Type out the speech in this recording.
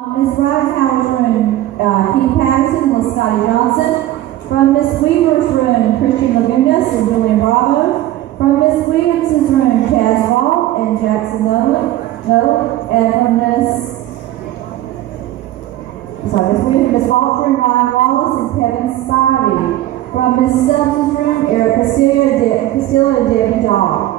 Miss Ridenhour's room, Keith Patterson and Scotty Johnson. From Miss Weaver's room, Christian Lagunas and Julian Bravo. From Miss Williams's room, Chaz Wall and Jackson Nuttall. And from Miss Walt's room, Ryan Wallace and Kevin Spivey. From Miss Stubbs' room, Eric Castillo and Debbie Dahl.